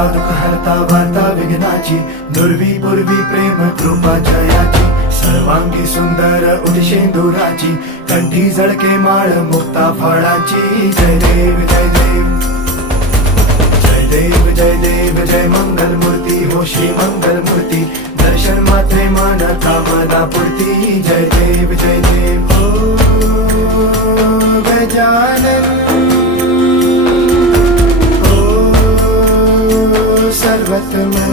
हरता दुःख हरता वार्ता विघ्नाची, दुर्वी पूर्वी प्रेम कृपा जयाची, सर्वांगी सुंदर उदिशेंदुराची, कंठी झळके माळ मुक्ता फळाची. जय देव जय देव जय देव जय देव जय मंगल मूर्ती हो श्री मंगल मूर्ती, दर्शन मात्रे मन कामना पूर्ती. जय देव जय देव हो गजानन हो सर्वतमन.